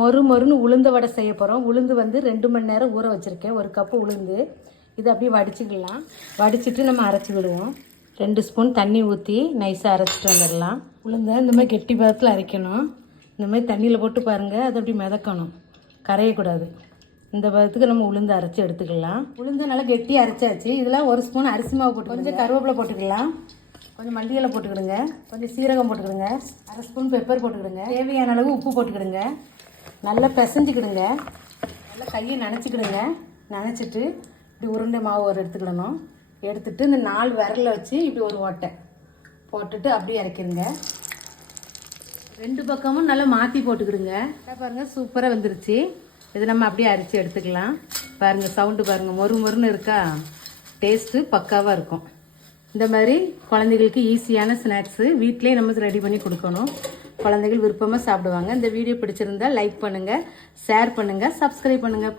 மொறுன்னு உளுந்த வடை செய்ய போகிறோம். உளுந்து வந்து 2 மணி நேரம் ஊற வச்சுருக்கேன். 1 கப்பு உளுந்து. இதை அப்படியே வடிச்சிக்கலாம். வடிச்சிட்டு நம்ம அரைச்சி விடுவோம். 2 ஸ்பூன் தண்ணி ஊற்றி நைஸாக அரைச்சிட்டு வந்துடலாம். உளுந்தை இந்த மாதிரி கெட்டி பதத்தில் அரைக்கணும். இந்த மாதிரி தண்ணியில் போட்டு பாருங்கள், அது அப்படி மிதக்கணும், கரையக்கூடாது. இந்த பதத்துக்கு நம்ம உளுந்து அரைச்சி எடுத்துக்கலாம். உளுந்து நல்லா கெட்டி அரைச்சாச்சு. இதில் 1 ஸ்பூன் அரிசி மாவு போட்டு கொஞ்சம் கருவேப்பிலை போட்டுக்கலாம். கொஞ்சம் மல்லிகளை போட்டுக்கிடுங்க. கொஞ்சம் சீரகம் போட்டுக்கிடுங்க. 1/2 ஸ்பூன் பெப்பர் போட்டுக்கிடுங்க. தேவையான அளவு உப்பு போட்டுக்கிடுங்க. நல்லா பிசைஞ்சிக்கிடுங்க. நல்லா கையை நனைச்சிக்கிடுங்க. நனைச்சிட்டு இப்படி உருண்டை மாவு ஒரு எடுத்துக்கிடணும். எடுத்துட்டு இந்த 4 விரலில் வச்சு இப்படி ஒரு ஓட்டை போட்டுட்டு அப்படியே இறக்கிடுங்க. 2 பக்கமும் நல்லா மாற்றி போட்டுக்கிடுங்க. பாருங்கள், சூப்பராக வந்துருச்சு. இது நம்ம அப்படியே அரிச்சு எடுத்துக்கலாம். பாருங்கள், சவுண்டு பாருங்கள், மொறுன்னு இருக்கா? டேஸ்ட்டு பக்காவாக இருக்கும். இந்த மாதிரி குழந்தைகளுக்கு ஈஸியான ஸ்நாக்ஸு வீட்டிலே நம்ம ரெடி பண்ணி கொடுக்கணும். குழந்தைகள் விருப்பமாக சாப்பிடுவாங்க. இந்த வீடியோ பிடிச்சிருந்தா லைக் பண்ணுங்கள், ஷேர் பண்ணுங்கள், சப்ஸ்கிரைப் பண்ணுங்கள்.